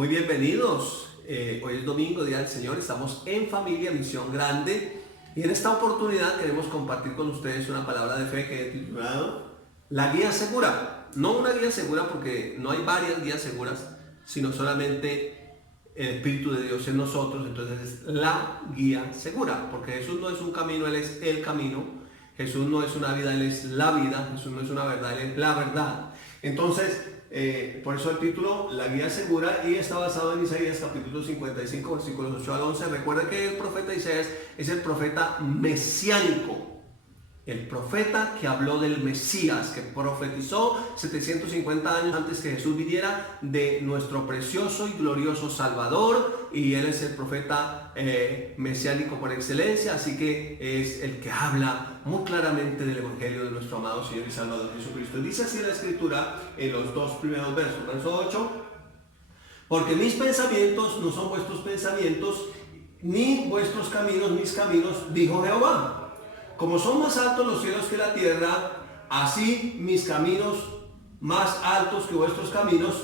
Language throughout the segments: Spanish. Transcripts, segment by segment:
Muy bienvenidos. Hoy es domingo, Día del Señor. Estamos en Familia Misión Grande y en esta oportunidad queremos compartir con ustedes una palabra de fe que he titulado La Guía Segura. No una guía segura porque no hay varias guías seguras, sino solamente el Espíritu de Dios en nosotros. Entonces es la guía segura, porque Jesús no es un camino, Él es el camino. Jesús no es una vida, Él es la vida. Jesús no es una verdad, Él es la verdad. Entonces, por eso el título, La Guía Segura, y está basado en Isaías capítulo 55, versículos 8 al 11. Recuerda que el profeta Isaías es el profeta mesiánico, el profeta que habló del Mesías, que profetizó 750 años antes que Jesús viniera, de nuestro precioso y glorioso Salvador, y él es el profeta mesiánico por excelencia, así que es el que habla muy claramente del Evangelio de nuestro amado Señor y Salvador Jesucristo. Dice así la Escritura en los dos primeros versos, verso 8: porque mis pensamientos no son vuestros pensamientos, ni vuestros caminos mis caminos, dijo Jehová. Como son más altos los cielos que la tierra, así mis caminos más altos que vuestros caminos,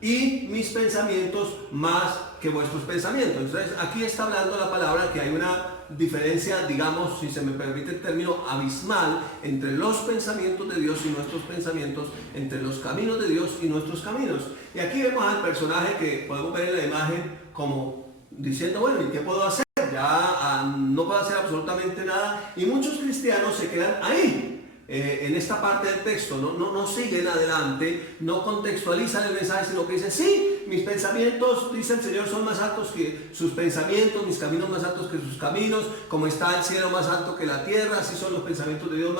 y mis pensamientos más que vuestros pensamientos. Entonces aquí está hablando la palabra que hay una diferencia, digamos, si se me permite el término, abismal entre los pensamientos de Dios y nuestros pensamientos, entre los caminos de Dios y nuestros caminos. Y aquí vemos al personaje que podemos ver en la imagen como diciendo, bueno, ¿y qué puedo hacer? Ya no puedo hacer absolutamente nada, y muchos cristianos se quedan ahí, en esta parte del texto, no siguen adelante, no contextualizan el mensaje, sino que dicen, sí, mis pensamientos, dice el Señor, son más altos que sus pensamientos, mis caminos más altos que sus caminos, como está el cielo más alto que la tierra, así son los pensamientos de Dios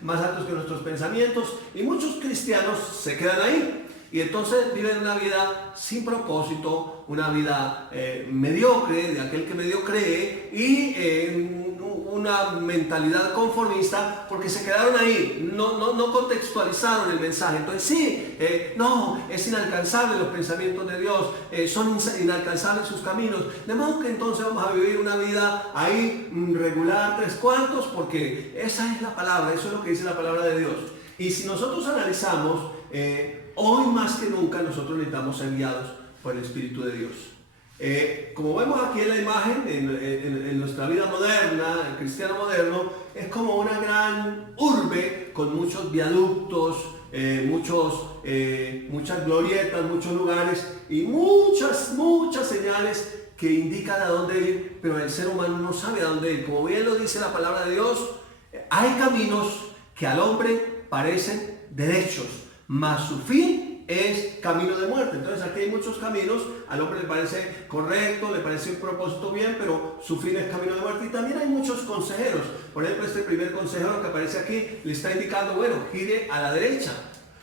más altos que nuestros pensamientos, y muchos cristianos se quedan ahí. Y entonces viven una vida sin propósito, una vida mediocre, de aquel que medio cree, y una mentalidad conformista, porque se quedaron ahí, no contextualizaron el mensaje. Entonces sí, no, es inalcanzable los pensamientos de Dios, son inalcanzables sus caminos, de modo que entonces vamos a vivir una vida ahí regular, tres cuartos, porque esa es la palabra, eso es lo que dice la palabra de Dios. Y si nosotros analizamos, hoy más que nunca nosotros necesitamos ser guiados por el Espíritu de Dios. Como vemos aquí en la imagen, en nuestra vida moderna, el cristiano moderno, es como una gran urbe con muchos viaductos, muchas glorietas, muchos lugares y muchas señales que indican a dónde ir, pero el ser humano no sabe a dónde ir. Como bien lo dice la palabra de Dios, hay caminos que al hombre parecen derechos, mas su fin es camino de muerte. Entonces aquí hay muchos caminos, al hombre le parece correcto, le parece un propósito bien, pero su fin es camino de muerte. Y también hay muchos consejeros. Por ejemplo, este primer consejero que aparece aquí le está indicando, bueno, gire a la derecha.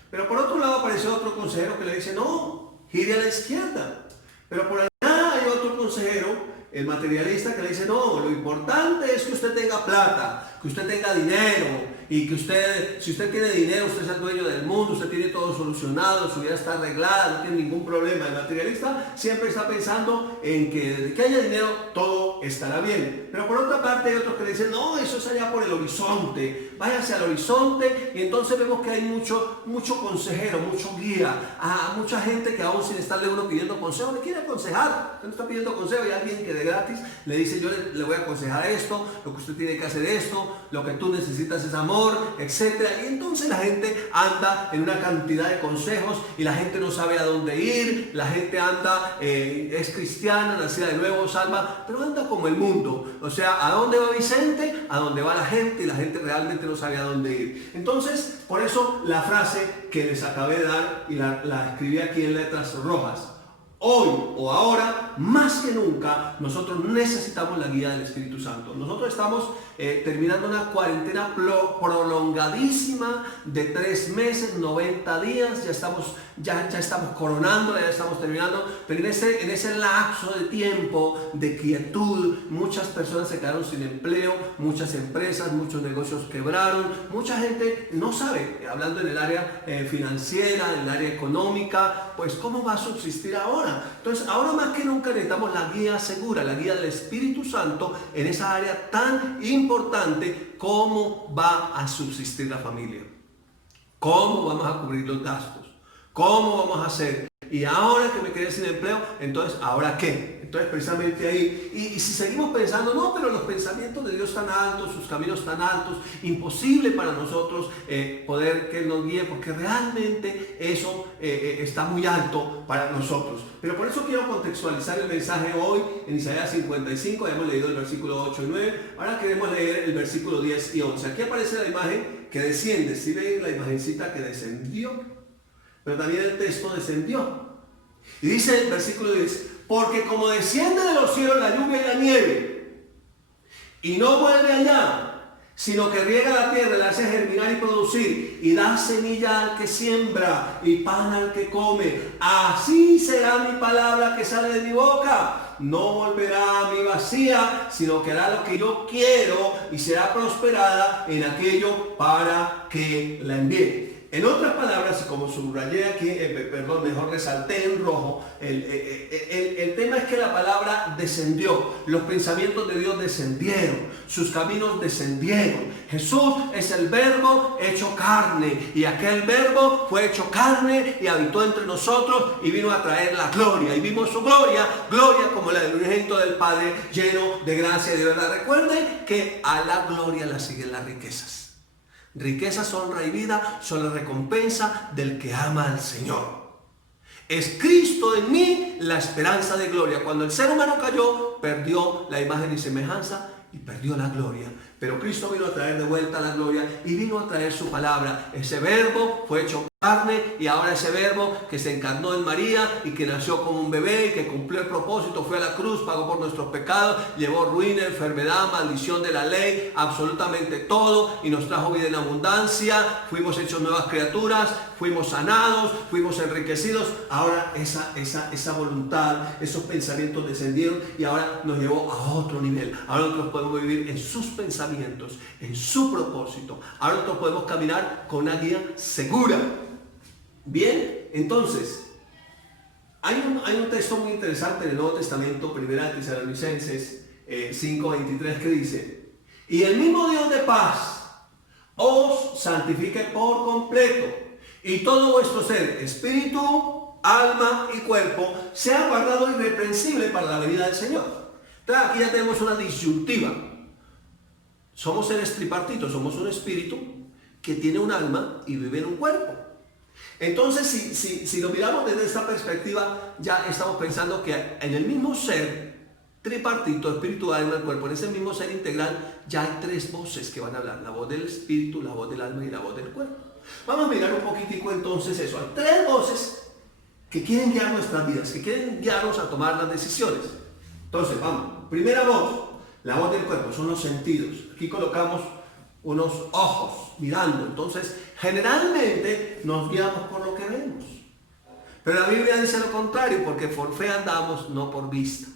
Pero por otro lado aparece otro consejero que le dice, no, gire a la izquierda. Pero por allá hay otro consejero, el materialista, que le dice, no, lo importante es que usted tenga plata, que usted tenga dinero, y que usted, si usted tiene dinero, usted es el dueño del mundo, usted tiene todo solucionado, su vida está arreglada, no tiene ningún problema. El materialista siempre está pensando en que desde que haya dinero todo estará bien. Pero por otra parte hay otros que dicen, no, eso es allá por el horizonte, váyase al horizonte. Y entonces vemos que hay mucho consejero, mucho guía, a mucha gente que aún sin estarle uno pidiendo consejo, le quiere aconsejar. Usted no está pidiendo consejo, hay alguien que de gratis le dice, yo le voy a aconsejar esto, lo que usted tiene que hacer esto, lo que tú necesitas es amor, etcétera. Y entonces la gente anda en una cantidad de consejos y la gente no sabe a dónde ir. La gente anda, es cristiana, nacida de nuevo, salva, pero anda como el mundo. O sea, ¿a dónde va Vicente? A dónde va la gente, y la gente realmente no sabe a dónde ir. Entonces, por eso la frase que les acabé de dar y la escribí aquí en letras rojas: hoy o ahora, más que nunca, nosotros necesitamos la guía del Espíritu Santo. Nosotros estamos terminando una cuarentena prolongadísima de 3 meses, 90 días. Ya estamos coronando, ya estamos terminando. Pero en ese lapso de tiempo, de quietud, muchas personas se quedaron sin empleo, muchas empresas, muchos negocios quebraron. Mucha gente no sabe, hablando en el área financiera, en el área económica, pues cómo va a subsistir ahora. Entonces, ahora más que nunca necesitamos la guía segura, la guía del Espíritu Santo en esa área tan importante, cómo va a subsistir la familia, cómo vamos a cubrir los gastos, ¿Cómo vamos a hacer? Y ahora que me quedé sin empleo, entonces, ¿ahora qué? Entonces, precisamente ahí, y si seguimos pensando, no, pero los pensamientos de Dios están altos, sus caminos están altos, imposible para nosotros poder que Él nos guíe, porque realmente eso está muy alto para nosotros. Pero por eso quiero contextualizar el mensaje hoy en Isaías 55, ya hemos leído el versículo 8 y 9, ahora queremos leer el versículo 10 y 11. Aquí aparece la imagen que desciende, ¿sí ven la imagencita que descendió? Pero también el texto descendió. Y dice el versículo 10, porque como desciende de los cielos la lluvia y la nieve, y no vuelve allá, sino que riega la tierra, la hace germinar y producir, y da semilla al que siembra, y pan al que come, así será mi palabra que sale de mi boca. No volverá a mí vacía, sino que hará lo que yo quiero, y será prosperada en aquello para que la envíe. En otras palabras, como subrayé aquí, mejor resalté en rojo, el tema es que la palabra descendió, los pensamientos de Dios descendieron, sus caminos descendieron. Jesús es el verbo hecho carne, y aquel verbo fue hecho carne y habitó entre nosotros y vino a traer la gloria. Y vimos su gloria, gloria como la del unigénito del Padre, lleno de gracia y de verdad. Recuerden que a la gloria la siguen las riquezas. Riquezas, honra y vida son la recompensa del que ama al Señor. Es Cristo en mí la esperanza de gloria. Cuando el ser humano cayó, perdió la imagen y semejanza y perdió la gloria. Pero Cristo vino a traer de vuelta la gloria y vino a traer su palabra. Ese verbo fue hecho carne, y ahora ese verbo que se encarnó en María y que nació como un bebé y que cumplió el propósito, fue a la cruz, pagó por nuestros pecados, llevó ruina, enfermedad, maldición de la ley, absolutamente todo, y nos trajo vida en abundancia. Fuimos hechos nuevas criaturas, fuimos sanados, fuimos enriquecidos. Ahora esa voluntad, esos pensamientos descendieron y ahora nos llevó a otro nivel. Ahora nosotros podemos vivir en sus pensamientos, en su propósito. Ahora nosotros podemos caminar con una guía segura. Bien, entonces, hay un texto muy interesante en el Nuevo Testamento, 1 Tesalonicenses 5:23, que dice: y el mismo Dios de paz os santifique por completo, y todo vuestro ser, espíritu, alma y cuerpo, sea guardado irreprensible para la venida del Señor. Entonces, aquí ya tenemos una disyuntiva. Somos seres tripartitos, somos un espíritu que tiene un alma y vive en un cuerpo. Entonces, si lo miramos desde esta perspectiva, ya estamos pensando que en el mismo ser tripartito, espíritu, alma y cuerpo, en ese mismo ser integral, ya hay tres voces que van a hablar: la voz del espíritu, la voz del alma y la voz del cuerpo. Vamos a mirar un poquitico entonces eso. Hay tres voces que quieren guiar nuestras vidas, que quieren guiarnos a tomar las decisiones. Entonces, vamos. Primera voz, la voz del cuerpo, son los sentidos. Aquí colocamos unos ojos mirando. Entonces, generalmente nos guiamos por lo que vemos. Pero la Biblia dice lo contrario, porque por fe andamos, no por vista.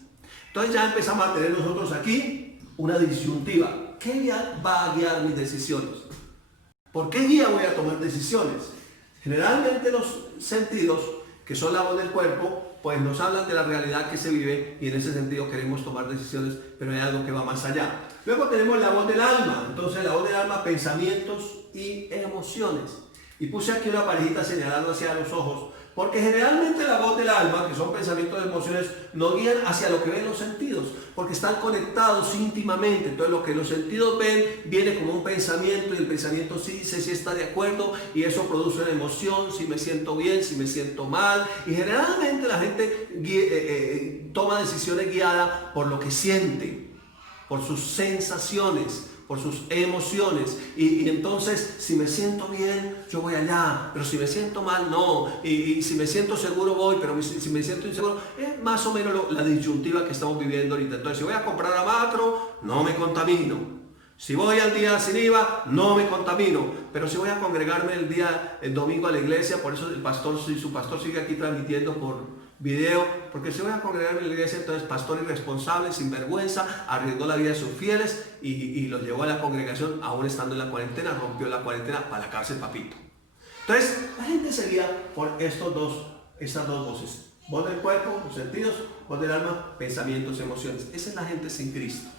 Entonces ya empezamos a tener nosotros aquí una disyuntiva. ¿Qué guía va a guiar mis decisiones? ¿Por qué guía voy a tomar decisiones? Generalmente los sentidos, que son la voz del cuerpo, pues nos hablan de la realidad que se vive, y en ese sentido queremos tomar decisiones, pero hay algo que va más allá. Luego tenemos la voz del alma. Entonces la voz del alma, pensamientos y emociones. Y puse aquí una parejita señalando hacia los ojos, porque generalmente la voz del alma, que son pensamientos y emociones, nos guían hacia lo que ven los sentidos, porque están conectados íntimamente. Entonces lo que los sentidos ven viene como un pensamiento, y el pensamiento sí dice si está de acuerdo, y eso produce una emoción, si me siento bien, si me siento mal. Y generalmente la gente toma decisiones guiadas por lo que siente, por sus sensaciones, por sus emociones. Y entonces, si me siento bien, yo voy allá, pero si me siento mal, no. Y si me siento seguro, voy, pero si me siento inseguro, es más o menos la disyuntiva que estamos viviendo ahorita. Entonces, si voy a comprar a Macro, no me contamino. Si voy al día sin IVA, no me contamino. Pero si voy a congregarme el domingo a la iglesia, por eso el pastor, si su pastor sigue aquí transmitiendo por video, porque si voy a congregarme en la iglesia, entonces pastor irresponsable, sinvergüenza, arriesgó la vida de sus fieles y los llevó a la congregación aún estando en la cuarentena, rompió la cuarentena para la cárcel, papito. Entonces, la gente se guía por estas dos voces: voz del cuerpo, los sentidos; voz del alma, pensamientos, emociones. Esa es la gente sin Cristo.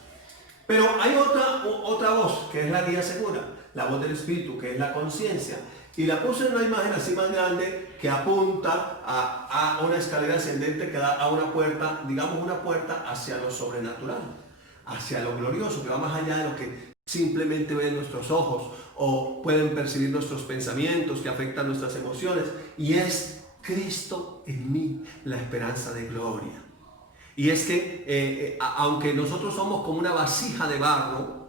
Pero hay otra voz, que es la guía segura, la voz del espíritu, que es la conciencia. Y la puse en una imagen así más grande que apunta a una escalera ascendente que da a una puerta, digamos una puerta hacia lo sobrenatural, hacia lo glorioso, que va más allá de lo que simplemente ven nuestros ojos o pueden percibir nuestros pensamientos, que afectan nuestras emociones. Y es Cristo en mí, la esperanza de gloria. Y es que aunque nosotros somos como una vasija de barro,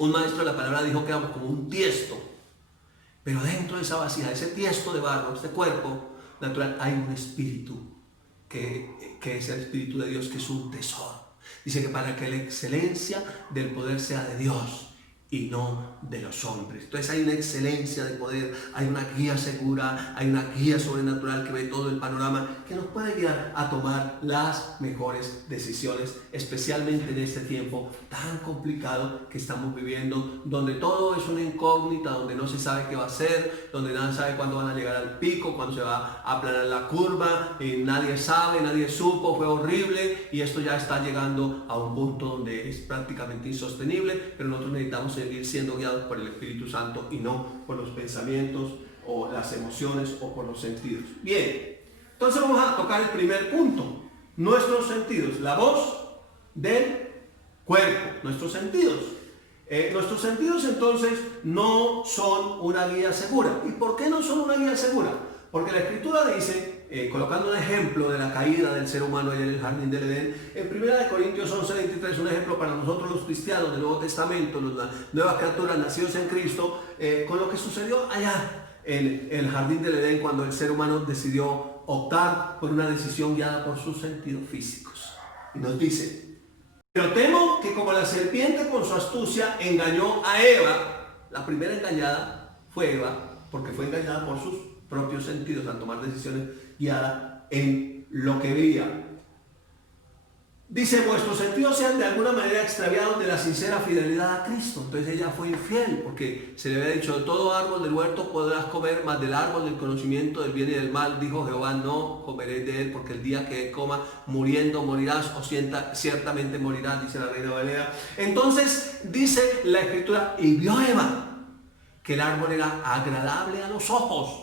un maestro de la palabra dijo que éramos como un tiesto. Pero dentro de esa vasija, ese tiesto de barro, este cuerpo natural, hay un espíritu, que es el Espíritu de Dios, que es un tesoro. Dice que para que la excelencia del poder sea de Dios y no de los hombres. Entonces hay una excelencia de poder, hay una guía segura, hay una guía sobrenatural que ve todo el panorama, que nos puede guiar a tomar las mejores decisiones, especialmente en este tiempo tan complicado que estamos viviendo, donde todo es una incógnita, donde no se sabe qué va a ser, donde nadie sabe cuándo van a llegar al pico, cuándo se va a aplanar la curva, nadie sabe, nadie supo, fue horrible, y esto ya está llegando a un punto donde es prácticamente insostenible, pero nosotros necesitamos seguir siendo guiados por el Espíritu Santo y no por los pensamientos o las emociones o por los sentidos. Bien, entonces vamos a tocar el primer punto, nuestros sentidos, la voz del cuerpo, nuestros sentidos. Nuestros sentidos entonces no son una guía segura. ¿Y por qué no son una guía segura? Porque la Escritura dice, colocando un ejemplo de la caída del ser humano allá en el jardín del Edén, en 1 Corintios 11:23, un ejemplo para nosotros los cristianos del Nuevo Testamento, las nuevas criaturas nacidos en Cristo, con lo que sucedió allá en el jardín del Edén cuando el ser humano decidió optar por una decisión guiada por sus sentidos físicos. Y nos dice, pero temo que como la serpiente con su astucia engañó a Eva, la primera engañada fue Eva, porque fue engañada por sus propios sentidos al tomar decisiones guiadas en lo que veía. Dice, vuestros sentidos sean de alguna manera extraviados de la sincera fidelidad a Cristo. Entonces ella fue infiel porque se le había dicho, de todo árbol del huerto podrás comer, mas del árbol del conocimiento del bien y del mal, dijo Jehová, no comeréis de él, porque el día que él coma, muriendo morirás, o ciertamente morirás, dice la Reina Valera. Entonces dice la Escritura, y vio Eva que el árbol era agradable a los ojos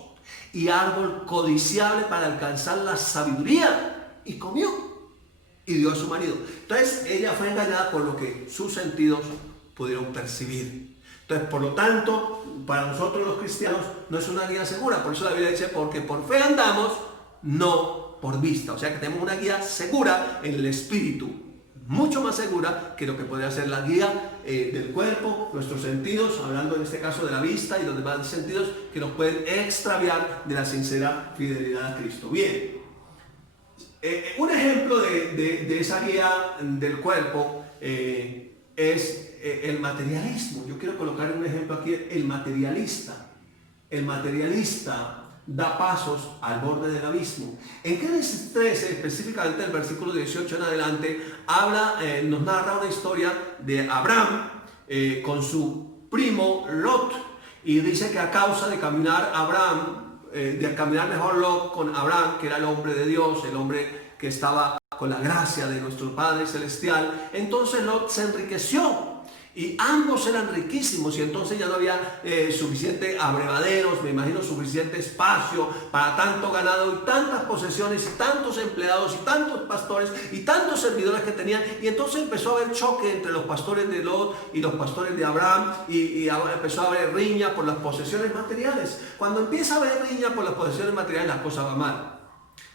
y árbol codiciable para alcanzar la sabiduría, y comió y dio a su marido. Entonces ella fue engañada por lo que sus sentidos pudieron percibir. Entonces, por lo tanto, para nosotros los cristianos no es una guía segura. Por eso la Biblia dice, porque por fe andamos, no por vista. O sea que tenemos una guía segura en el espíritu, mucho más segura que lo que podría ser la guía del cuerpo, nuestros sentidos, hablando en este caso de la vista y los demás sentidos que nos pueden extraviar de la sincera fidelidad a Cristo. Bien, un ejemplo de esa guía del cuerpo es el materialismo. Yo quiero colocar un ejemplo aquí, el materialista. El materialista da pasos al borde del abismo. En Génesis 13, específicamente el versículo 18 en adelante, nos narra una historia de Abraham con su primo Lot, y dice que a causa de caminar de caminar mejor Lot con Abraham, que era el hombre de Dios, el hombre que estaba con la gracia de nuestro Padre Celestial, entonces Lot se enriqueció. Y ambos eran riquísimos, y entonces ya no había suficiente abrevaderos, me imagino suficiente espacio para tanto ganado y tantas posesiones y tantos empleados y tantos pastores y tantos servidores que tenían. Y entonces empezó a haber choque entre los pastores de Lot y los pastores de Abraham, y empezó a haber riña por las posesiones materiales. Cuando empieza a haber riña por las posesiones materiales, la cosa va mal.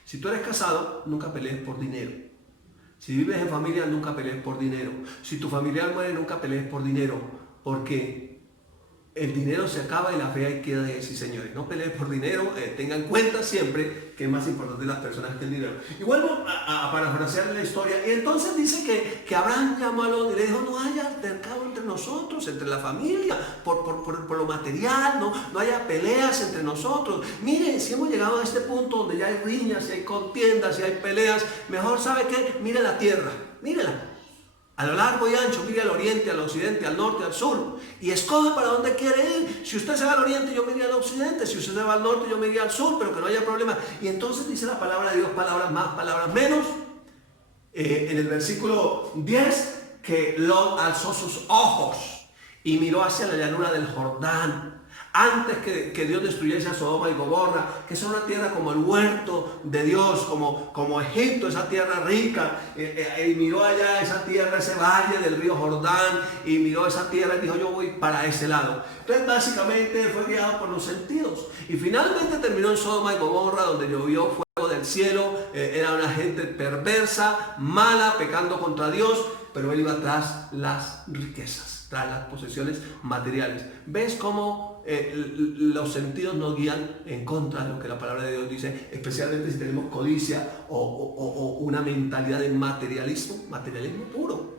Si tú eres casado, nunca pelees por dinero. Si vives en familia, nunca pelees por dinero. Si tu familiar muere, nunca pelees por dinero, porque el dinero se acaba y la fe ahí queda. Sí, señores, no peleen por dinero. Tengan en cuenta siempre que es más importante las personas que el dinero. Y vuelvo a parafrasear la historia. Y entonces dice que Abraham llamó a Lot y le dijo, no haya altercado entre nosotros, entre la familia, por lo material, no haya peleas entre nosotros. Miren, si hemos llegado a este punto donde ya hay riñas, si hay contiendas, si hay peleas, mejor, ¿sabe qué? Mire la tierra, mírela. A lo largo y ancho, mire al oriente, al occidente, al norte, al sur, y escoja para dónde quiere ir. Si usted se va al oriente, yo me iría al occidente. Si usted se va al norte, yo me iría al sur, pero que no haya problema. Y entonces dice la palabra de Dios, palabras más, palabras menos. En el versículo 10, que Lot alzó sus ojos y miró hacia la llanura del Jordán, Antes que Dios destruyese a Sodoma y Gomorra, que es una tierra como el huerto de Dios, como Egipto, esa tierra rica, y miró allá esa tierra, ese valle del río Jordán, y miró esa tierra y dijo, yo voy para ese lado. Entonces básicamente fue guiado por los sentidos, y finalmente terminó en Sodoma y Gomorra, donde llovió fuego del cielo. Era una gente perversa, mala, pecando contra Dios, pero él iba tras las riquezas, tras las posesiones materiales. ¿Ves cómo los sentidos nos guían en contra de lo que la palabra de Dios dice? Especialmente si tenemos codicia o una mentalidad de materialismo puro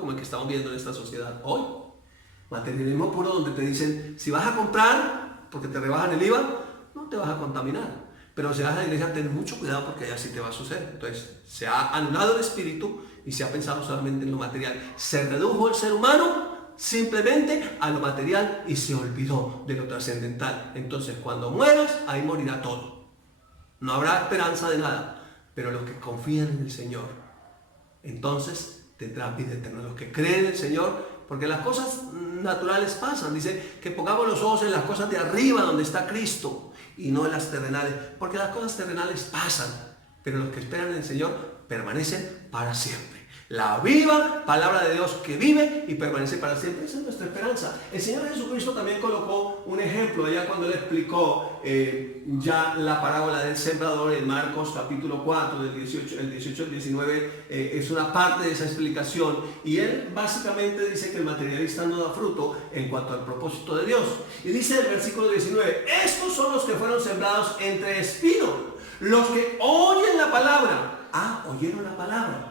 como el que estamos viendo en esta sociedad hoy. Materialismo puro donde te dicen, si vas a comprar porque te rebajan el IVA, no te vas a contaminar. Pero si vas a la iglesia, ten mucho cuidado porque allá sí te va a suceder. Entonces, se ha anulado el espíritu y se ha pensado solamente en lo material. Se redujo el ser humano simplemente a lo material y se olvidó de lo trascendental. Entonces, cuando mueras, ahí morirá todo. No habrá esperanza de nada. Pero los que confían en el Señor, entonces tendrán vida eterna. Los que creen en el Señor, porque las cosas naturales pasan. Dice que pongamos los ojos en las cosas de arriba donde está Cristo y no en las terrenales, porque las cosas terrenales pasan, pero los que esperan en el Señor permanecen para siempre. La viva palabra de Dios que vive y permanece para siempre. Esa es nuestra esperanza. El Señor Jesucristo también colocó un ejemplo allá cuando Él explicó ya la parábola del sembrador en Marcos capítulo 4, el 18 al 19, es una parte de esa explicación. Y Él básicamente dice que el materialista no da fruto en cuanto al propósito de Dios. Y dice el versículo 19, estos son los que fueron sembrados entre espinos, los que oyen la palabra. Oyeron la palabra.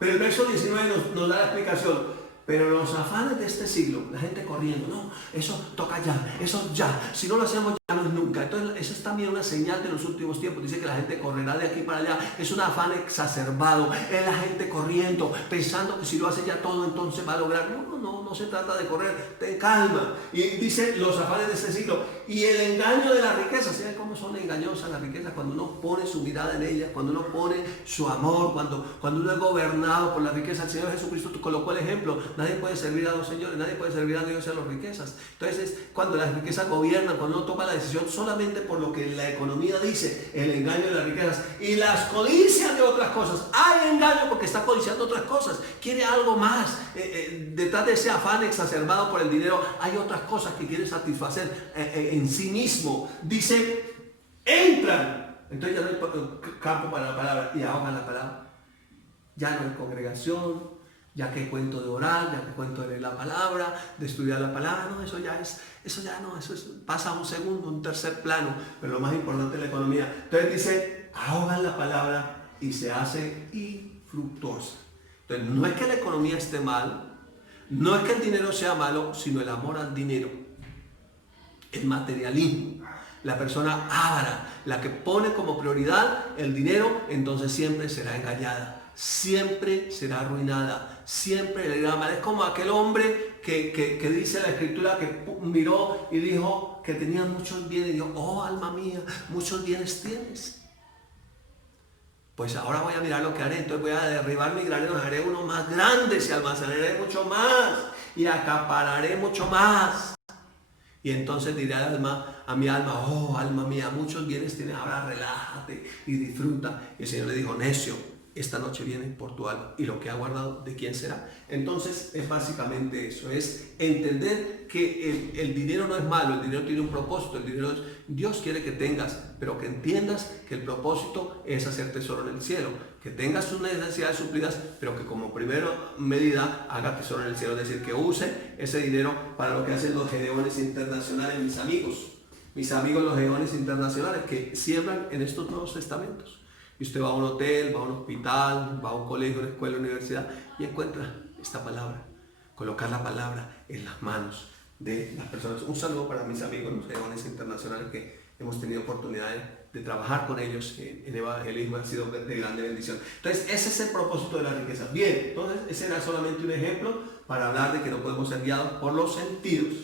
Pero el verso 19 nos da la explicación. Pero los afanes de este siglo, la gente corriendo, no, eso toca ya, eso ya, si no lo hacemos ya no es nunca. Entonces esa es también una señal de los últimos tiempos. Dice que la gente correrá de aquí para allá. Es un afán exacerbado, es la gente corriendo, pensando que si lo hace ya todo entonces va a lograr. No se trata de correr, ten calma. Y dice los afanes de este siglo y el engaño de la riqueza. ¿Saben cómo son engañosas las riquezas? Cuando uno pone su mirada en ellas, cuando uno pone su amor, cuando uno es gobernado por la riqueza. El Señor Jesucristo colocó el ejemplo. Nadie puede servir a dos señores, nadie puede servir a Dios y a las riquezas. Entonces, cuando las riquezas gobiernan, cuando uno toma la decisión solamente por lo que la economía dice, el engaño de las riquezas y las codicias de otras cosas. Hay engaño porque está codiciando otras cosas, quiere algo más. Detrás de ese afán exacerbado por el dinero, hay otras cosas que quiere satisfacer en sí mismo. Dice, entran. Entonces ya no hay campo para la palabra y ahogan la palabra. Ya no hay congregación. Ya que cuento de orar, ya que cuento de leer la palabra, de estudiar la palabra, no, eso pasa a un segundo, un tercer plano, pero lo más importante es la economía. Entonces dice, ahogan la palabra y se hace infructuosa. Entonces no es que la economía esté mal, no es que el dinero sea malo, sino el amor al dinero, el materialismo. La persona avara, la que pone como prioridad el dinero, entonces siempre será engañada. Siempre será arruinada, siempre le irá mal. Es como aquel hombre que dice la escritura que miró y dijo que tenía muchos bienes y dijo, oh alma mía, muchos bienes tienes. Pues ahora voy a mirar lo que haré, entonces voy a derribar mi granero, haré uno más grande, y almacenaré mucho más y acapararé mucho más. Y entonces diré a mi alma, oh alma mía, muchos bienes tienes, ahora relájate y disfruta. Y el Señor le dijo, necio, esta noche viene por tu alma y lo que ha guardado, ¿de quién será? Entonces es básicamente eso, es entender que el dinero no es malo, el dinero tiene un propósito, el dinero Dios quiere que tengas, pero que entiendas que el propósito es hacer tesoro en el cielo, que tengas tus necesidades suplidas, pero que como primera medida haga tesoro en el cielo, es decir, que use ese dinero para lo que hacen los gedeones internacionales, mis amigos los gedeones internacionales que siembran en estos nuevos testamentos. Y usted va a un hotel, va a un hospital, va a un colegio, una escuela, una universidad y encuentra esta palabra. Colocar la palabra en las manos de las personas. Un saludo para mis amigos, los gedeones internacionales que hemos tenido oportunidad de trabajar con ellos en evangelismo, ha sido de grande bendición. Entonces, ese es el propósito de la riqueza. Bien, entonces ese era solamente un ejemplo para hablar de que no podemos ser guiados por los sentidos.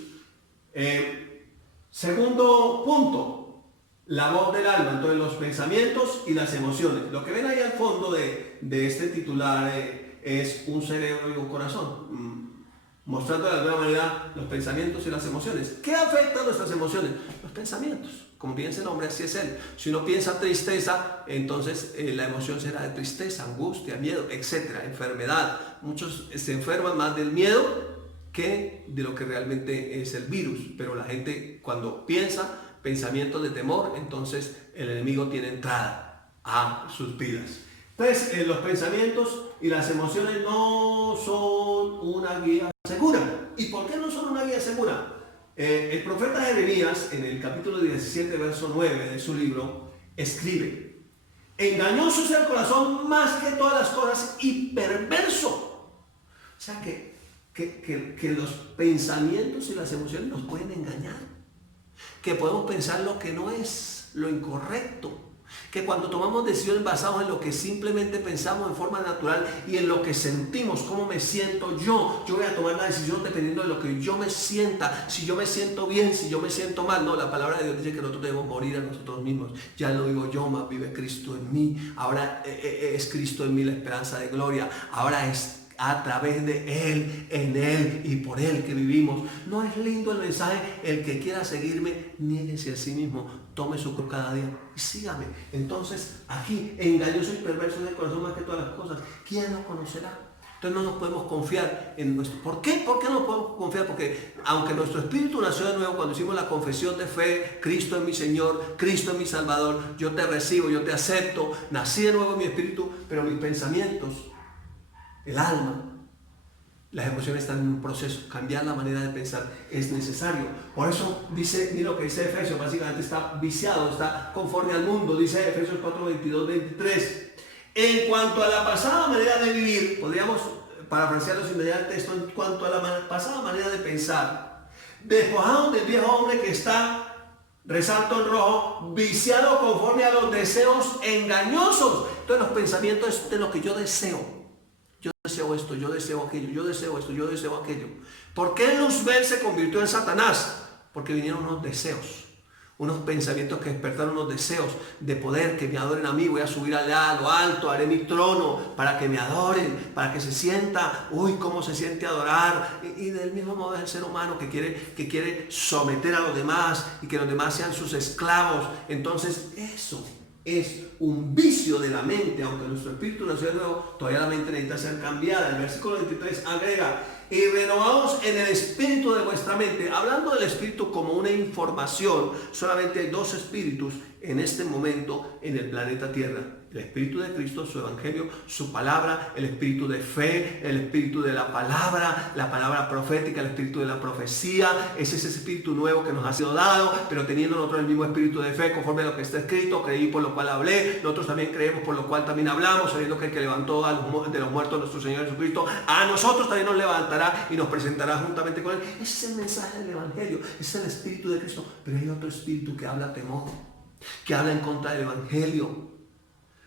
Segundo punto. La voz del alma, entonces los pensamientos y las emociones. Lo que ven ahí al fondo de este titular es un cerebro y un corazón. mostrando de alguna manera los pensamientos y las emociones. ¿Qué afecta a nuestras emociones? Los pensamientos. Como bien se nombra, así es él. Si uno piensa tristeza, entonces la emoción será de tristeza, angustia, miedo, etcétera, enfermedad. Muchos se enferman más del miedo que de lo que realmente es el virus. Pero la gente cuando piensa pensamientos de temor, entonces el enemigo tiene entrada a sus vidas. Entonces, los pensamientos y las emociones no son una guía segura. ¿Y por qué no son una guía segura? El profeta Jeremías, en el capítulo 17, verso 9 de su libro, escribe: engañoso es el corazón más que todas las cosas y perverso. O sea que los pensamientos y las emociones nos pueden engañar. Que podemos pensar lo que no es, lo incorrecto. Que cuando tomamos decisiones basadas en lo que simplemente pensamos en forma natural y en lo que sentimos, cómo me siento yo voy a tomar la decisión dependiendo de lo que yo me sienta, si yo me siento bien, si yo me siento mal. No, la palabra de Dios dice que nosotros debemos morir a nosotros mismos. Ya no digo yo, más vive Cristo en mí. Ahora es Cristo en mí la esperanza de gloria. Ahora es a través de Él, en Él y por Él que vivimos. ¿No es lindo el mensaje? El que quiera seguirme, niéguese a sí mismo, tome su cruz cada día y sígame. Entonces, aquí, engañoso y perverso es el corazón más que todas las cosas. ¿Quién lo conocerá? Entonces no nos podemos confiar en nuestro... ¿Por qué? ¿Por qué no nos podemos confiar? Porque aunque nuestro espíritu nació de nuevo cuando hicimos la confesión de fe, Cristo es mi Señor, Cristo es mi Salvador, yo te recibo, yo te acepto, nací de nuevo en mi espíritu, pero mis pensamientos, el alma, las emociones están en un proceso. Cambiar la manera de pensar es necesario. Por eso dice, mira lo que dice Efesios, básicamente está viciado, está conforme al mundo. Dice Efesios 4, 22, 23. En cuanto a la pasada manera de vivir, podríamos parafrasearlo inmediatamente esto, en cuanto a la pasada manera de pensar, despojados del viejo hombre que está, resalto en rojo, viciado conforme a los deseos engañosos. Entonces los pensamientos es de lo que yo deseo. Yo deseo esto, yo deseo aquello, yo deseo esto, yo deseo aquello. ¿Por qué Luzbel se convirtió en Satanás? Porque vinieron unos deseos, unos pensamientos que despertaron unos deseos de poder, que me adoren a mí. Voy a subir allá a lo alto, haré mi trono para que me adoren, para que se sienta, uy, cómo se siente adorar. Y del mismo modo es el ser humano que quiere someter a los demás y que los demás sean sus esclavos. Entonces eso es un vicio de la mente. Aunque nuestro espíritu nació de nuevo, todavía la mente necesita ser cambiada. El versículo 23 agrega: y renovados en el espíritu de vuestra mente. Hablando del espíritu como una información, solamente hay dos espíritus en este momento en el planeta Tierra: el espíritu de Cristo, su evangelio, su palabra, el espíritu de fe, el espíritu de la palabra profética, el espíritu de la profecía. Es ese espíritu nuevo que nos ha sido dado, pero teniendo nosotros el mismo espíritu de fe, conforme a lo que está escrito: creí por lo cual hablé. Nosotros también creemos por lo cual también hablamos, sabiendo que el que levantó de los muertos nuestro Señor Jesucristo, a nosotros también nos levantará y nos presentará juntamente con Él. Ese es el mensaje del evangelio, es el espíritu de Cristo. Pero hay otro espíritu que habla temor, que habla en contra del evangelio.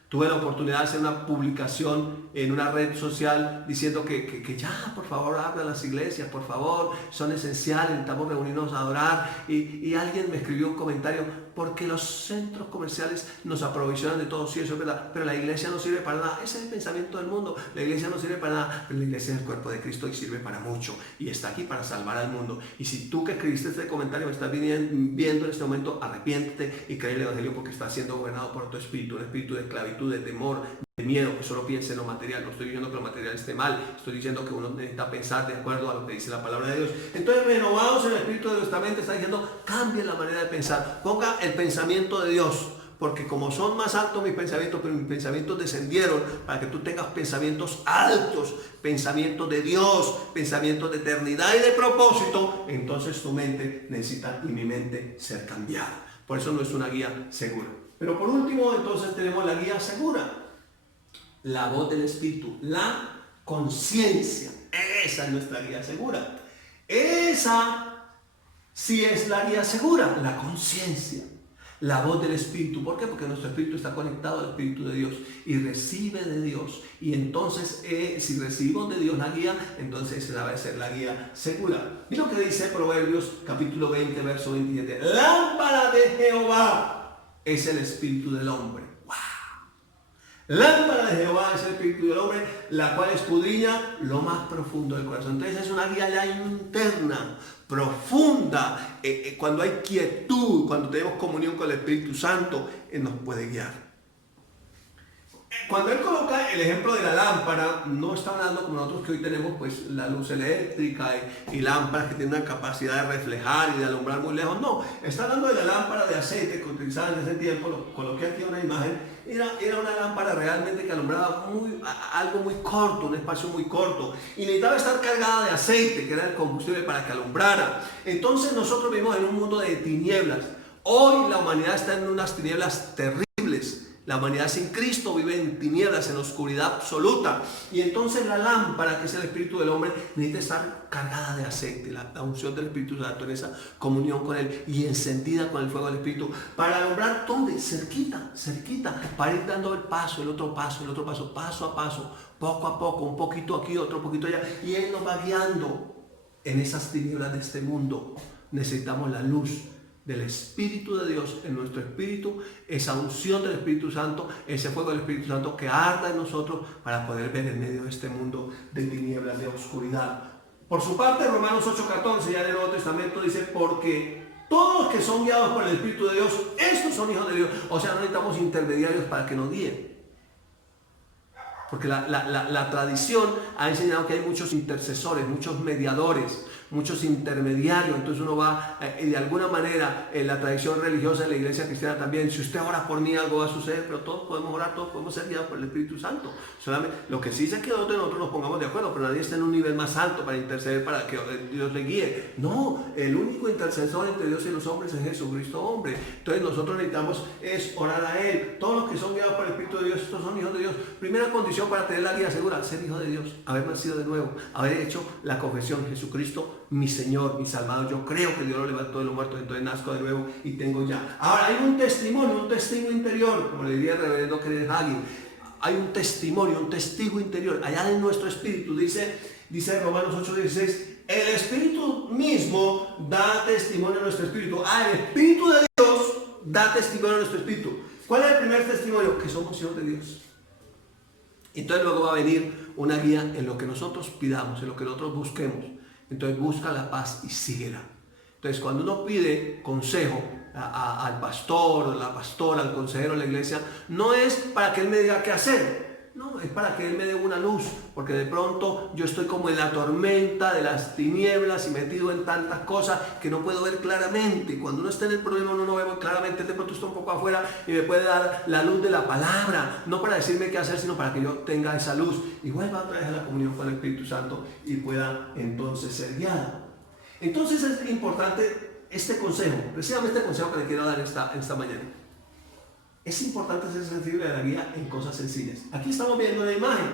Tuve la oportunidad de hacer una publicación en una red social diciendo que ya, por favor, abran las iglesias, por favor, son esenciales, necesitamos reunirnos a adorar. Y alguien me escribió un comentario: porque los centros comerciales nos aprovisionan de todo. Sí, eso es verdad, pero la iglesia no sirve para nada. Ese es el pensamiento del mundo. La iglesia no sirve para nada, pero la iglesia es el cuerpo de Cristo y sirve para mucho. Y está aquí para salvar al mundo. Y si tú que escribiste este comentario me estás viendo en este momento, arrepiéntete y cree el evangelio, porque estás siendo gobernado por tu espíritu, un espíritu de esclavitud, de temor, de miedo, que solo piense en lo material. No estoy diciendo que lo material esté mal, estoy diciendo que uno necesita pensar de acuerdo a lo que dice la palabra de Dios. Entonces, renovados en el espíritu de nuestra mente, está diciendo: cambie la manera de pensar, ponga el pensamiento de Dios, porque como son más altos mis pensamientos, pero mis pensamientos descendieron, para que tú tengas pensamientos altos, pensamientos de Dios, pensamientos de eternidad y de propósito. Entonces tu mente necesita, y mi mente, ser cambiada. Por eso no es una guía segura. Pero por último, entonces tenemos la guía segura, la voz del Espíritu, la conciencia. Esa es nuestra guía segura. Esa sí es la guía segura, la conciencia, la voz del Espíritu. ¿Por qué? Porque nuestro espíritu está conectado al Espíritu de Dios y recibe de Dios. Y entonces, si recibimos de Dios la guía, entonces esa va a ser la guía segura. Mira lo que dice Proverbios capítulo 20, verso 27. Lámpara de Jehová es el espíritu del hombre. ¡Wow! Lámpara de Jehová es el espíritu del hombre, la cual escudriña lo más profundo del corazón. Entonces es una guía ya interna, profunda. Cuando hay quietud, cuando tenemos comunión con el Espíritu Santo, Él nos puede guiar. Cuando él coloca el ejemplo de la lámpara, no está hablando como nosotros que hoy tenemos pues la luz eléctrica y lámparas que tienen una capacidad de reflejar y de alumbrar muy lejos. No, está hablando de la lámpara de aceite que utilizaban en ese tiempo. Coloqué aquí una imagen. Era una lámpara realmente que alumbraba algo muy corto, un espacio muy corto. Y necesitaba estar cargada de aceite, que era el combustible para que alumbrara. Entonces nosotros vivimos en un mundo de tinieblas. Hoy la humanidad está en unas tinieblas terribles. La humanidad sin Cristo vive en tinieblas, en oscuridad absoluta. Y entonces la lámpara, que es el espíritu del hombre, necesita estar cargada de aceite, la unción del Espíritu Santo, en esa comunión con Él y encendida con el fuego del Espíritu, para alumbrar ¿dónde? Cerquita, para ir dando el otro paso, paso a paso, poco a poco, un poquito aquí, otro poquito allá. Y Él nos va guiando en esas tinieblas de este mundo. Necesitamos la luz del Espíritu de Dios en nuestro espíritu, esa unción del Espíritu Santo, ese fuego del Espíritu Santo que arda en nosotros para poder ver en medio de este mundo de tinieblas, de oscuridad. Por su parte, Romanos 8:14, ya en el Nuevo Testamento dice, porque todos los que son guiados por el Espíritu de Dios, estos son hijos de Dios. O sea, no necesitamos intermediarios para que nos guíen. Porque la tradición ha enseñado que hay muchos intercesores, muchos mediadores, muchos intermediarios. Entonces uno va, de alguna manera, en la tradición religiosa de la iglesia cristiana también, si usted ora por mí algo va a suceder, pero todos podemos orar, todos podemos ser guiados por el Espíritu Santo. Solamente, lo que sí es que nosotros nos pongamos de acuerdo, pero nadie está en un nivel más alto para interceder, para que Dios le guíe. No, el único intercesor entre Dios y los hombres es Jesucristo hombre. Entonces nosotros necesitamos es orar a Él. Todos los que son guiados por el Espíritu de Dios, estos son hijos de Dios. Primera condición para tener la guía segura, ser hijo de Dios, haber nacido de nuevo, haber hecho la confesión, Jesucristo mi Señor, mi Salvador. Yo creo que Dios lo levantó de los muertos, entonces nazco de nuevo y tengo ya. Ahora hay un testimonio, un testigo interior, como le diría el reverendo Kenneth Hagin. Hay un testimonio, un testigo interior, allá en nuestro espíritu. Dice Romanos 8:16, el Espíritu mismo da testimonio a nuestro espíritu. El Espíritu de Dios da testimonio a nuestro espíritu. ¿Cuál es el primer testimonio? Que somos hijos de Dios. Entonces luego va a venir una guía en lo que nosotros pidamos, en lo que nosotros busquemos. Entonces busca la paz y síguela. Entonces cuando uno pide consejo al pastor, a la pastora, al consejero de la iglesia, no es para que él me diga qué hacer. No, es para que Él me dé una luz, porque de pronto yo estoy como en la tormenta de las tinieblas y metido en tantas cosas que no puedo ver claramente. Cuando uno está en el problema uno no ve claramente, de pronto está un poco afuera y me puede dar la luz de la palabra, no para decirme qué hacer, sino para que yo tenga esa luz y vuelva otra vez a la comunión con el Espíritu Santo y pueda entonces ser guiado. Entonces es importante este consejo, precisamente este consejo que le quiero dar esta mañana. Es importante ser sensible a la guía en cosas sencillas. Aquí estamos viendo una imagen.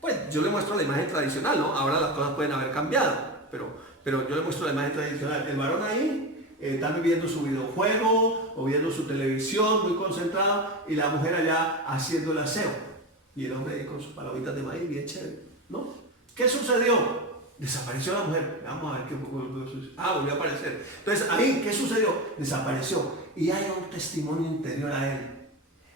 Pues yo le muestro la imagen tradicional, ¿no? Ahora las cosas pueden haber cambiado, pero yo le muestro la imagen tradicional. El varón ahí está viendo su videojuego o viendo su televisión muy concentrado y la mujer allá haciendo el aseo. Y el hombre ahí con sus palomitas de maíz bien chévere, ¿no? ¿Qué sucedió? Desapareció la mujer. Vamos a ver qué sucedió. Volvió a aparecer. Entonces ahí, ¿qué sucedió? Desapareció. Y hay un testimonio interior a él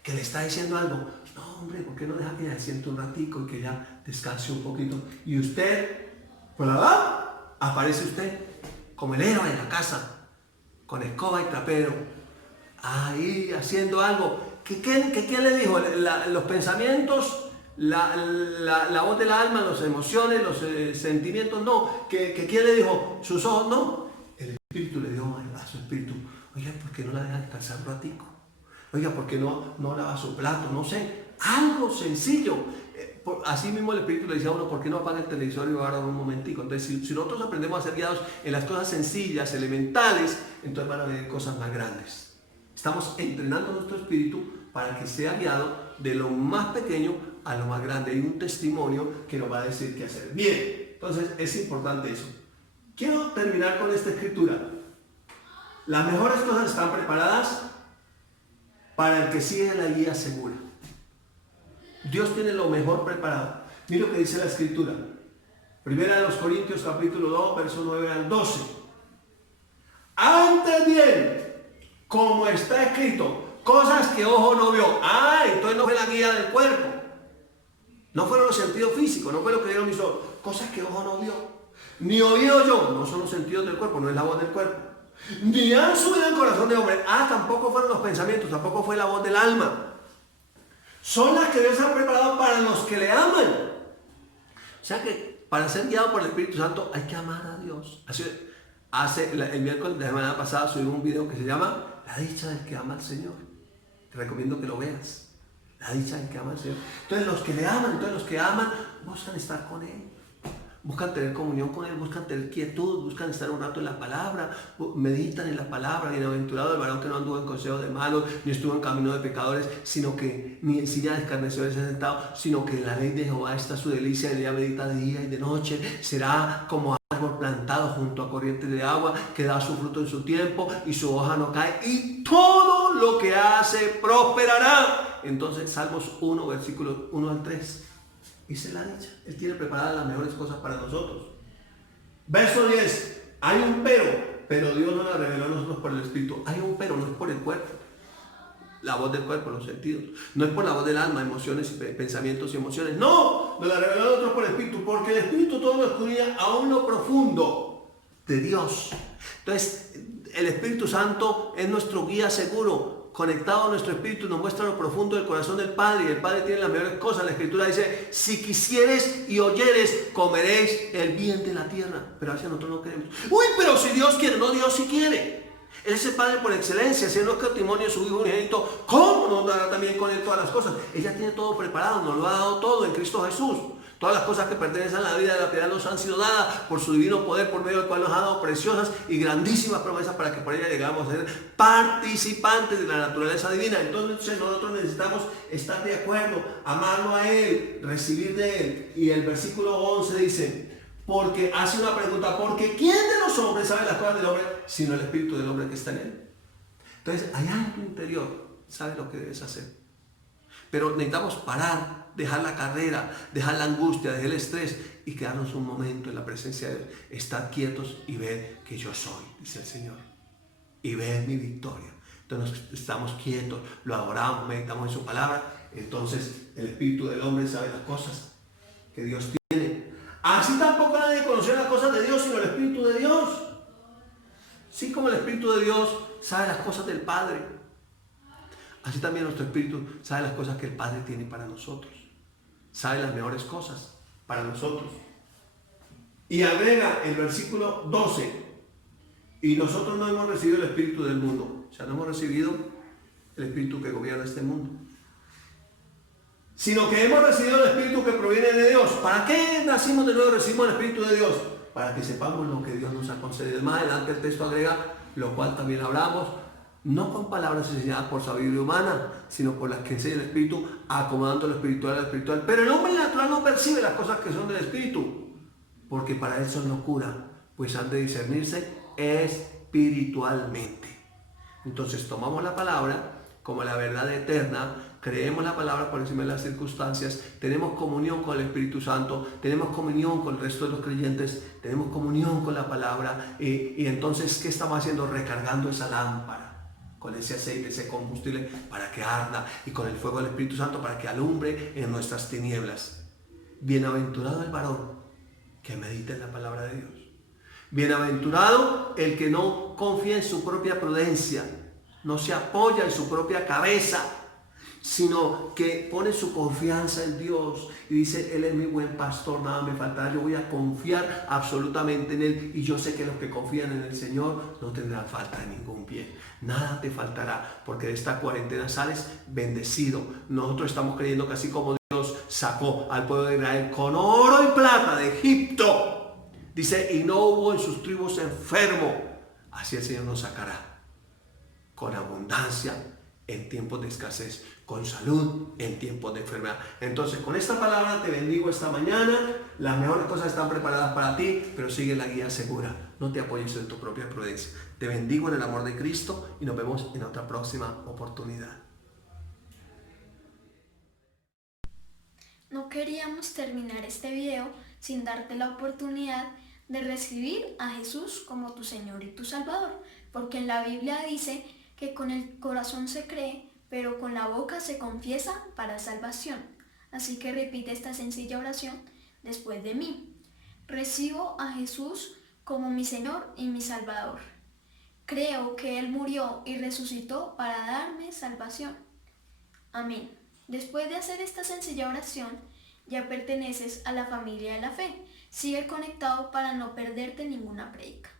que le está diciendo algo. No, hombre, ¿por qué no deja que ya siente un ratico y que ya descanse un poquito? Y usted, por la verdad, aparece usted como el héroe de la casa, con escoba y trapero, ahí haciendo algo. ¿Quién le dijo? Los pensamientos, la voz del alma, las emociones, los sentimientos, no. ¿Quién le dijo? Sus ojos, no. El Espíritu le dio a su Espíritu. Oiga, ¿por qué no la deja descansar un ratico? Oiga, ¿por qué no lava su plato? No sé, algo sencillo. Así mismo el Espíritu le dice a uno, ¿por qué no apaga el televisor y va a dar un momentico? Entonces, si nosotros aprendemos a ser guiados en las cosas sencillas, elementales, entonces van a venir cosas más grandes. Estamos entrenando nuestro espíritu para que sea guiado de lo más pequeño a lo más grande. Hay un testimonio que nos va a decir qué hacer. Bien, entonces es importante eso. Quiero terminar con esta escritura. Las mejores cosas están preparadas para el que sigue la guía segura. Dios tiene lo mejor preparado. Mira lo que dice la escritura. Primera de los Corintios capítulo 2, versos 9 al 12. Antes bien, como está escrito, cosas que ojo no vio. Ah, entonces no fue la guía del cuerpo. No fueron los sentidos físicos, no fue lo que vieron mis ojos. Cosas que ojo no vio. Ni oído yo, no son los sentidos del cuerpo, no es la voz del cuerpo. Ni han subido el corazón de hombre. Ah, tampoco fueron los pensamientos, tampoco fue la voz del alma. Son las que Dios ha preparado para los que le aman. O sea que para ser guiado por el Espíritu Santo hay que amar a Dios. El miércoles de la semana pasada subí un video que se llama La dicha del que ama al Señor. Te recomiendo que lo veas. La dicha del que ama al Señor. Entonces los que le aman, los que aman buscan estar con Él. Buscan tener comunión con Él, buscan tener quietud, buscan estar un rato en la palabra, meditan en la palabra. Bienaventurado el varón que no anduvo en consejo de malos, ni estuvo en camino de pecadores, sino que ni en silla de escarnecedores se ha sentado, sino que en la ley de Jehová está su delicia, y ella medita de día y de noche. Será como árbol plantado junto a corrientes de agua, que da su fruto en su tiempo, y su hoja no cae, y todo lo que hace prosperará. Entonces, Salmos 1, versículos 1 al 3. Esa es la dicha. Él tiene preparadas las mejores cosas para nosotros. Verso 10. Hay un pero Dios no la reveló a nosotros por el Espíritu. Hay un pero, no es por el cuerpo. La voz del cuerpo, los sentidos. No es por la voz del alma, emociones y pensamientos y emociones. No, nos la reveló a nosotros por el Espíritu, porque el Espíritu todo lo escudriña aún lo profundo de Dios. Entonces, el Espíritu Santo es nuestro guía seguro. Conectado a nuestro espíritu nos muestra lo profundo del corazón del Padre, y el Padre tiene las mejores cosas. La Escritura dice: si quisieres y oyeres, comeréis el bien de la tierra. Pero hacia nosotros no queremos. Uy, pero si Dios quiere. No, Dios sí quiere. Él es el Padre por excelencia, siendo testimonio de su Hijo unigénito. ¿Cómo nos dará también con Él todas las cosas? Ella tiene todo preparado, nos lo ha dado todo en Cristo Jesús. Todas las cosas que pertenecen a la vida de la piedad nos han sido dadas por su divino poder, por medio del cual nos ha dado preciosas y grandísimas promesas, para que por ella llegamos a ser participantes de la naturaleza divina. Entonces nosotros necesitamos estar de acuerdo, amarlo a Él, recibir de Él. Y el versículo 11 dice, porque hace una pregunta: porque ¿quién de los hombres sabe las cosas del hombre sino el espíritu del hombre que está en él? Entonces, allá en tu interior sabes lo que debes hacer. Pero necesitamos parar, dejar la carrera, dejar la angustia, dejar el estrés y quedarnos un momento en la presencia de Él. Estar quietos y ver que yo soy, dice el Señor. Y ver mi victoria. Entonces estamos quietos, lo adoramos, meditamos en su palabra. Entonces el espíritu del hombre sabe las cosas que Dios tiene. Así tampoco nadie conoció las cosas de Dios sino el Espíritu de Dios. Así como el Espíritu de Dios sabe las cosas del Padre, así también nuestro espíritu sabe las cosas que el Padre tiene para nosotros. Sabe las mejores cosas para nosotros. Y agrega el versículo 12: y nosotros no hemos recibido el espíritu del mundo. O sea, no hemos recibido el espíritu que gobierna este mundo, sino que hemos recibido el espíritu que proviene de Dios. ¿Para qué nacimos de nuevo y recibimos el espíritu de Dios? Para que sepamos lo que Dios nos ha concedido. Más adelante el texto agrega, lo cual también hablamos, no con palabras enseñadas por sabiduría humana, sino por las que enseña el Espíritu, acomodando lo espiritual al espiritual. Pero el hombre natural no percibe las cosas que son del Espíritu, porque para él son locura, pues han de discernirse espiritualmente. Entonces tomamos la palabra como la verdad eterna, creemos la palabra por encima de las circunstancias, tenemos comunión con el Espíritu Santo, tenemos comunión con el resto de los creyentes, tenemos comunión con la palabra, y entonces, ¿qué estamos haciendo? Recargando esa lámpara con ese aceite, ese combustible, para que arda, y con el fuego del Espíritu Santo para que alumbre en nuestras tinieblas. Bienaventurado el varón que medita en la palabra de Dios. Bienaventurado el que no confía en su propia prudencia, no se apoya en su propia cabeza, sino que pone su confianza en Dios y dice: Él es mi buen pastor, nada me faltará. Yo voy a confiar absolutamente en Él, y yo sé que los que confían en el Señor no tendrán falta de ningún bien. Nada te faltará, porque de esta cuarentena sales bendecido. Nosotros estamos creyendo que así como Dios sacó al pueblo de Israel con oro y plata de Egipto, dice, y no hubo en sus tribus enfermo, así el Señor nos sacará con abundancia en tiempos de escasez, con salud en tiempos de enfermedad. Entonces, con esta palabra te bendigo esta mañana. Las mejores cosas están preparadas para ti, pero sigue la guía segura. No te apoyes en tu propia prudencia. Te bendigo en el amor de Cristo y nos vemos en otra próxima oportunidad. No queríamos terminar este video sin darte la oportunidad de recibir a Jesús como tu Señor y tu Salvador, porque en la Biblia dice que con el corazón se cree, pero con la boca se confiesa para salvación. Así que repite esta sencilla oración después de mí. Recibo a Jesús como mi Señor y mi Salvador. Creo que Él murió y resucitó para darme salvación. Amén. Después de hacer esta sencilla oración, ya perteneces a la familia de la fe. Sigue conectado para no perderte ninguna prédica.